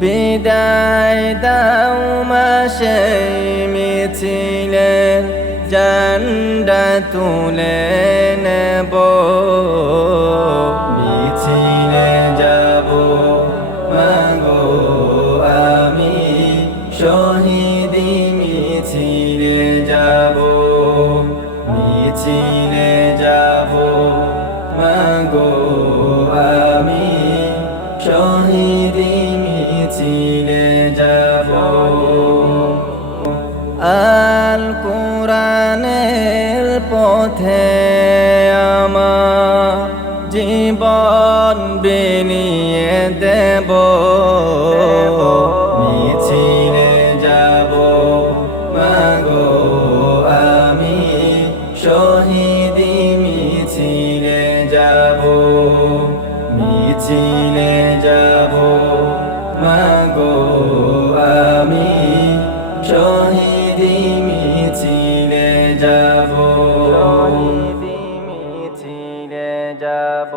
বিদায় দাও মাসে মিছিলে জান্ডা তুলে নেব। মিছিলে যাব মাগো আমি শহীদি মিছিলে যাব। মিছিলে যাব মাগো আমি শহীদি মিছিলে যাব। আল কোরআনের পথে আমার জীবন বিনিয়ে দেব। মিছিলে যাব। মাগো, আমি শহীদি মিছিলে যাব। মিছিলে যাব। মাগো আমি শহীদি মিছিলে যাব। শহীদি মিছিলে যাব।